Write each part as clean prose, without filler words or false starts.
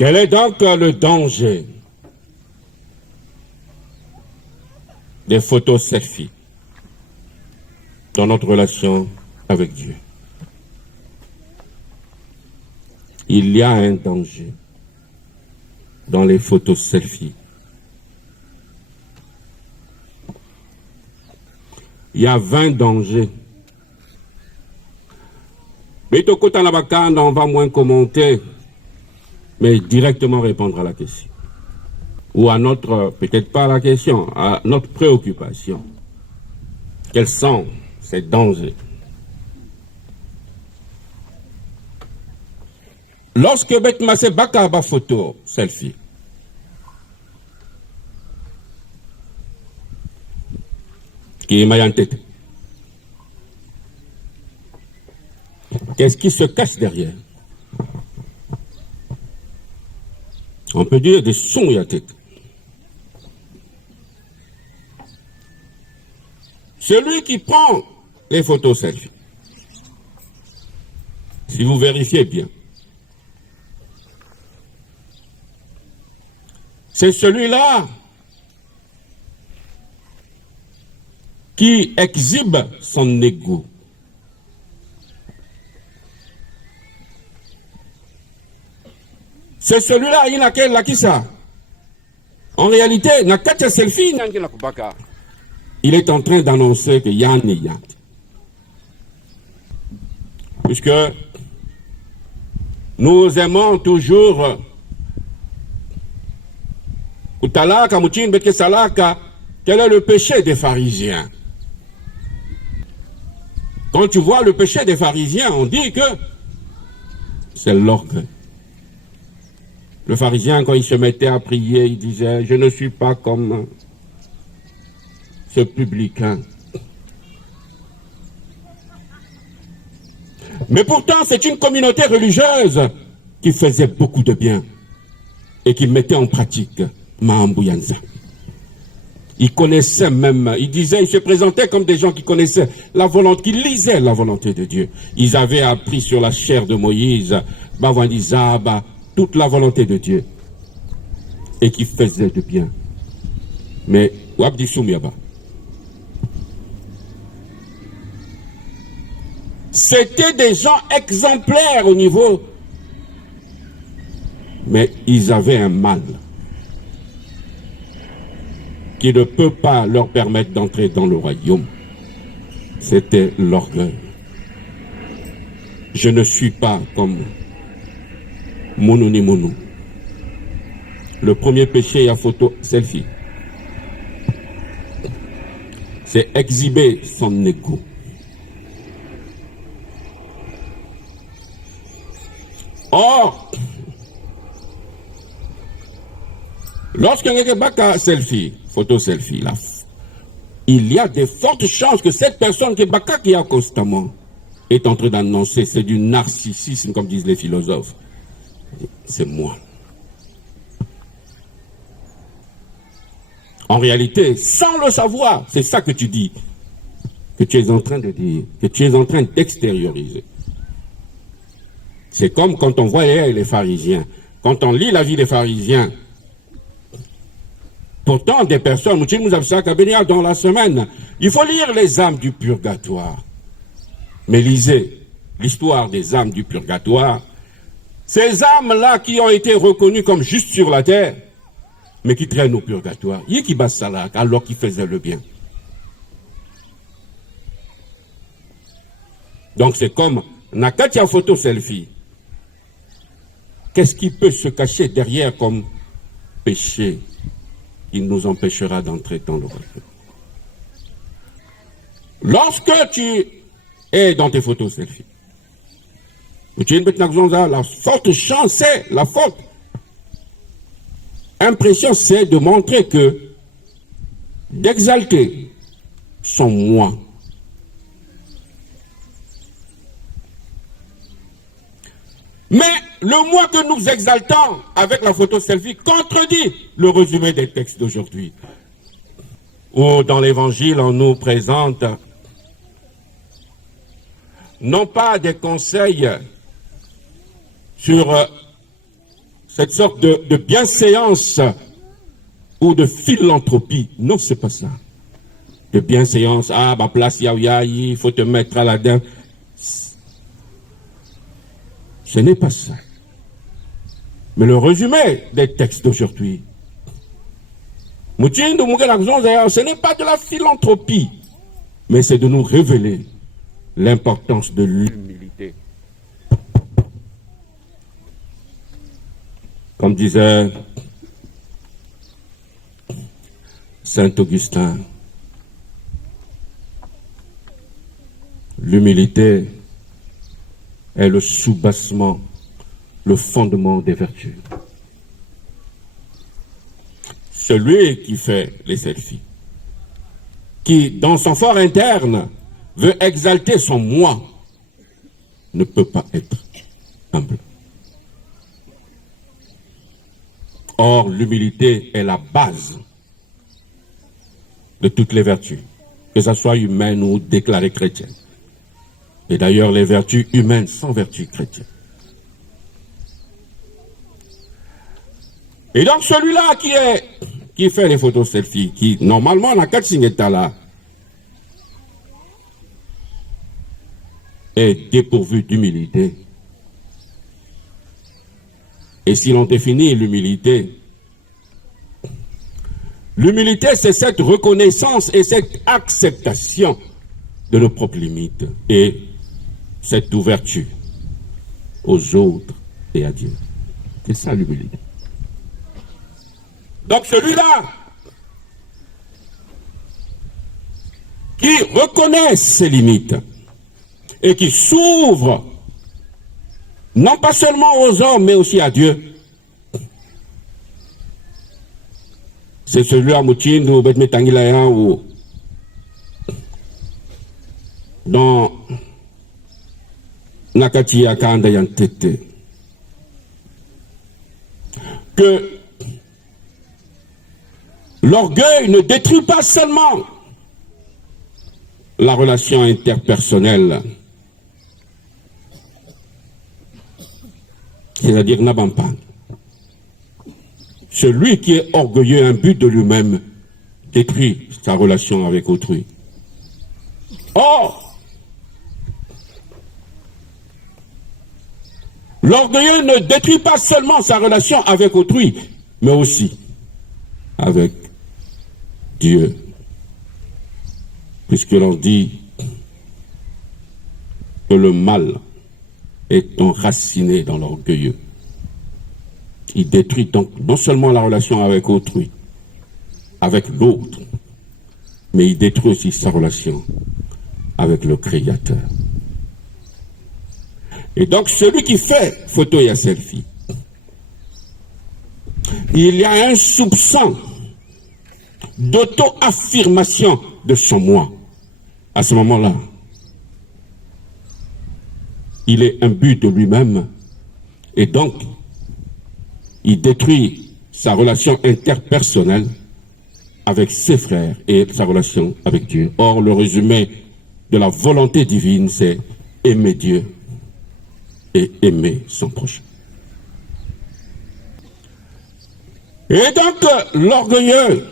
Quel est donc le danger des photos selfies dans notre relation avec Dieu? Il y a un danger dans les photos selfies. Il y a 20 dangers. Mais on va moins commenter, mais directement répondre à la question. Ou à notre, peut-être pas à la question, à notre préoccupation. Quels sont ces dangers? Lorsque Betmase Baka ba photo selfie, qui est en tête, qu'est-ce qui se cache derrière? On peut dire des sons à tête. Celui qui prend les photos selfie, si vous vérifiez bien, c'est celui-là qui exhibe son ego. C'est celui-là, il n'a qu'elle qui ça. En réalité, selfie, il est en train d'annoncer que Yann est Yann. Puisque nous aimons toujours quel est le péché des pharisiens? Quand tu vois le péché des pharisiens, on dit que c'est l'orgueil. Le pharisien, quand il se mettait à prier, il disait, je ne suis pas comme ce publicain. Mais pourtant, c'est une communauté religieuse qui faisait beaucoup de bien et qui mettait en pratique Mahambuyanza. Ils connaissaient même, ils disaient, ils se présentaient comme des gens qui connaissaient la volonté, qui lisaient la volonté de Dieu. Ils avaient appris sur la chair de Moïse, Bavandizaba, toute la volonté de Dieu. Et qui faisaient de bien. Mais, Wabdi Soumiaba. C'était des gens exemplaires au niveau, mais ils avaient un mal qui ne peut pas leur permettre d'entrer dans le royaume. C'était l'orgueil. Je ne suis pas comme Mounou ni Mounou. Le premier péché à photo selfie, c'est exhiber son ego. Or, lorsqu'on a selfie, photo selfie, là, il y a de fortes chances que cette personne qui a constamment est en train d'annoncer, c'est du narcissisme, comme disent les philosophes. C'est moi. En réalité, sans le savoir, c'est ça que tu dis, que tu es en train de dire, que tu es en train d'extérioriser. C'est comme quand on voyait les pharisiens, quand on lit la vie des pharisiens. Pourtant, des personnes, dans la semaine, il faut lire les âmes du purgatoire. Mais lisez l'histoire des âmes du purgatoire. Ces âmes-là qui ont été reconnues comme justes sur la terre, mais qui traînent au purgatoire. Il y a qui basse ça là, alors qu'ils faisaient le bien. Donc c'est comme Nakatia photo selfie. Qu'est-ce qui peut se cacher derrière comme péché qui nous empêchera d'entrer dans le royaume? Lorsque tu es dans tes photos selfie, la forte chance, c'est la forte impression, c'est de montrer que, d'exalter son moi. Mais le moi que nous exaltons avec la photo selfie contredit le résumé des textes d'aujourd'hui. Où dans l'évangile, on nous présente non pas des conseils sur cette sorte de bienséance ou de philanthropie. Non, c'est pas ça. De bienséance, ah, ma place, il faut te mettre à la dinde. Ce n'est pas ça. Mais le résumé des textes d'aujourd'hui, ce n'est pas de la philanthropie, mais c'est de nous révéler l'importance de l'humilité. Comme disait Saint Augustin, l'humilité est le soubassement, le fondement des vertus. Celui qui fait les selfies, qui dans son fort interne veut exalter son moi, ne peut pas être humble. Or, l'humilité est la base de toutes les vertus, que ce soit humaine ou déclarée chrétienne. Et d'ailleurs, les vertus humaines sont vertus chrétiennes. Et donc, celui-là qui fait les photos selfie, qui normalement n'a qu'à signer là, est dépourvu d'humilité. Et si l'on définit l'humilité, l'humilité, c'est cette reconnaissance et cette acceptation de nos propres limites et cette ouverture aux autres et à Dieu. C'est ça l'humilité. Donc celui-là qui reconnaît ses limites et qui s'ouvre non pas seulement aux hommes mais aussi à Dieu, c'est celui-là Moutindu Betmetangilaya ou dans Nakati Akanda Yantete que l'orgueil ne détruit pas seulement la relation interpersonnelle, c'est-à-dire Nabampan. Celui qui est orgueilleux, imbu de lui-même, détruit sa relation avec autrui. Or, l'orgueilleux ne détruit pas seulement sa relation avec autrui, mais aussi avec Dieu. Puisque l'on dit que le mal est enraciné dans l'orgueilleux. Il détruit donc non seulement la relation avec autrui, avec l'autre, mais il détruit aussi sa relation avec le Créateur. Et donc celui qui fait photo et selfie, il y a un soupçon d'auto-affirmation de son moi. À ce moment-là, il est imbu de lui-même et donc il détruit sa relation interpersonnelle avec ses frères et sa relation avec Dieu. Or, le résumé de la volonté divine, c'est aimer Dieu et aimer son prochain. Et donc, l'orgueilleux,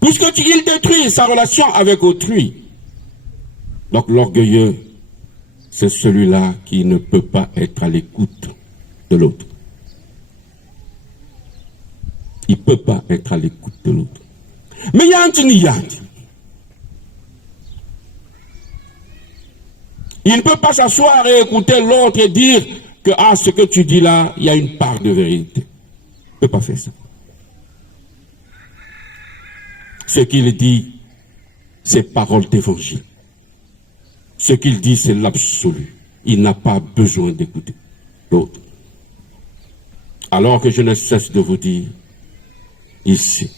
puisqu'il détruit sa relation avec autrui, donc l'orgueilleux, c'est celui-là qui ne peut pas être à l'écoute de l'autre. Il ne peut pas être à l'écoute de l'autre. Mais il ne peut pas s'asseoir et écouter l'autre et dire que ce que tu dis là, il y a une part de vérité. Il ne peut pas faire ça. Ce qu'il dit, c'est parole d'évangile. Ce qu'il dit, c'est l'absolu. Il n'a pas besoin d'écouter l'autre. Alors que je ne cesse de vous dire, ici,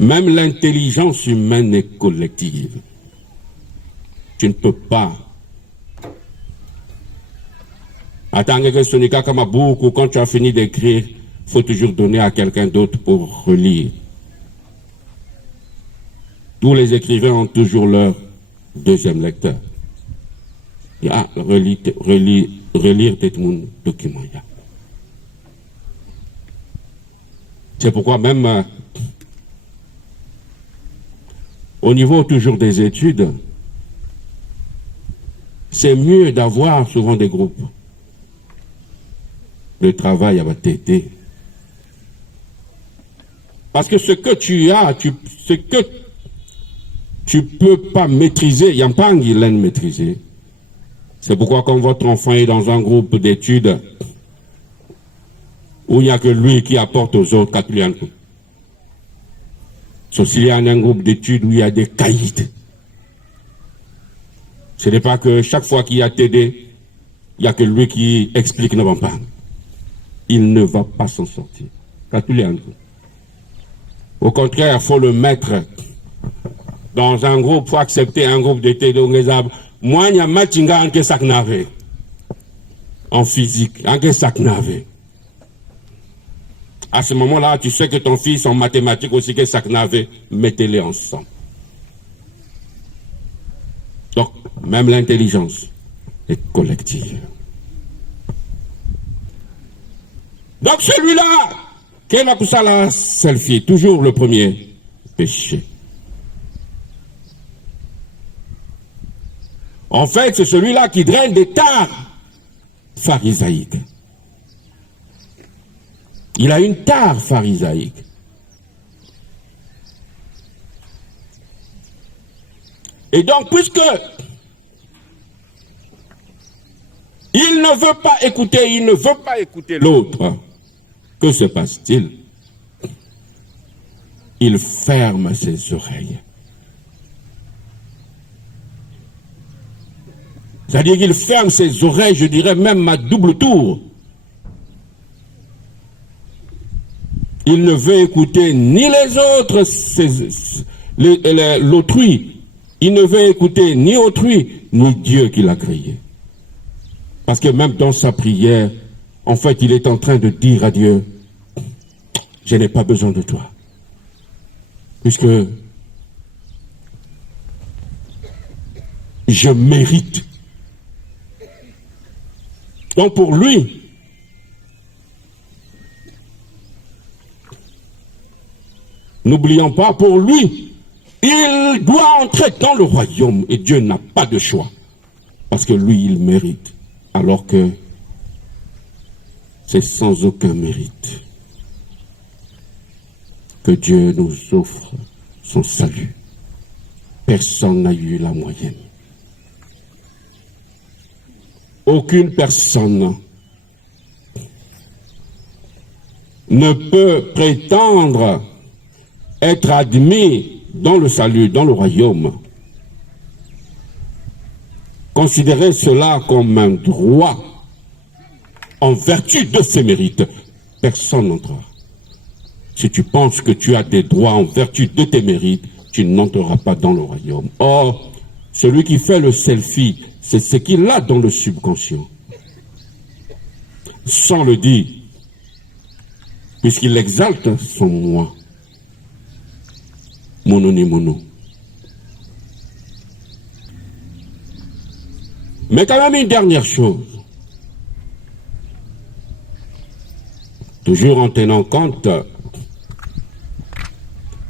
même l'intelligence humaine est collective. Tu ne peux pas. Attends que Sonika Kamabouk, quand tu as fini d'écrire, il faut toujours donner à quelqu'un d'autre pour relire. Tous les écrivains ont toujours leur deuxième lecteur. Il y a relire mon document. C'est pourquoi même au niveau toujours des études, c'est mieux d'avoir souvent des groupes. Le travail va t'aider. Parce que ce que tu as, ce que tu peux pas maîtriser, il n'y a pas un guilaine maîtriser. C'est pourquoi quand votre enfant est dans un groupe d'études où il n'y a que lui qui apporte aux autres, qu'à lui un coup. Sauf s'il y a un groupe d'études où il y a des caïds. Ce n'est pas que chaque fois qu'il y a TD, il n'y a que lui qui explique ne va pas. Il ne va pas s'en sortir. Qu'à lui un coup. Au contraire, il faut le mettre dans un groupe, il faut accepter un groupe de TD. Moi, il y a Matinga en Kesaknave. En physique, en Kesaknave. À ce moment-là, tu sais que ton fils en mathématiques aussi que Saknave, mettez-les ensemble. Donc, même l'intelligence est collective. Donc celui-là, quel a ça la selfie? Toujours le premier péché. En fait, c'est celui-là qui draine des tares pharisaïques. Il a une tare pharisaïque. Et donc, puisque il ne veut pas écouter l'autre, que se passe-t-il? Il ferme ses oreilles. C'est-à-dire qu'il ferme ses oreilles, je dirais même à double tour. Il ne veut écouter ni les autres, l'autrui. Il ne veut écouter ni autrui, ni Dieu qui l'a créé. Parce que même dans sa prière, en fait, il est en train de dire à Dieu, je n'ai pas besoin de toi. Puisque je mérite. Donc pour lui, n'oublions pas, pour lui, il doit entrer dans le royaume et Dieu n'a pas de choix. Parce que lui, il mérite. Alors que c'est sans aucun mérite que Dieu nous offre son salut. Personne n'a eu la moyenne. Aucune personne ne peut prétendre être admis dans le salut, dans le royaume. Considérez cela comme un droit en vertu de ses mérites. Personne n'entrera. Si tu penses que tu as des droits en vertu de tes mérites, tu n'entreras pas dans le royaume. Or, celui qui fait le selfie, c'est ce qu'il a dans le subconscient. Sans le dire, puisqu'il exalte son moi. Mono ni mono. Mais quand même une dernière chose. Toujours en tenant compte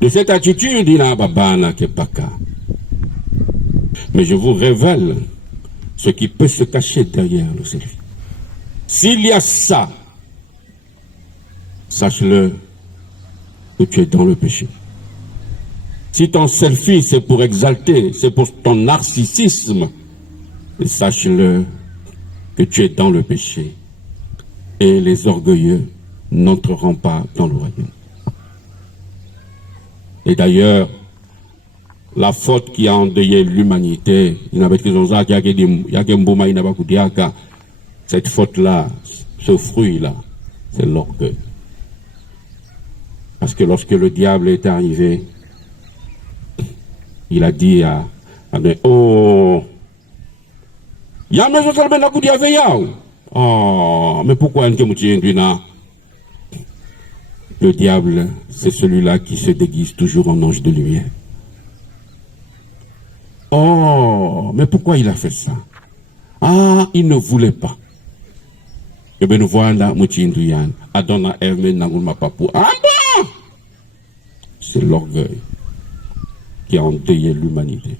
de cette attitude, il a babana kepaka. Mais je vous révèle ce qui peut se cacher derrière le selfie. S'il y a ça, sache-le que tu es dans le péché. Si ton selfie c'est pour exalter, c'est pour ton narcissisme, sache-le que tu es dans le péché. Et les orgueilleux n'entreront pas dans le royaume. Et d'ailleurs, la faute qui a endeuillé l'humanité, cette faute-là, ce fruit-là, c'est l'orgueil. Parce que lorsque le diable est arrivé, il a dit à oh, oh, mais pourquoi le diable, c'est celui-là qui se déguise toujours en ange de lumière. Oh, mais pourquoi il a fait ça? Ah, il ne voulait pas. Et bien nous voyons là, Mouchinduyan, Adona Hermé Nangoulma Papou. Ah bon! C'est l'orgueil qui a endeuillé l'humanité.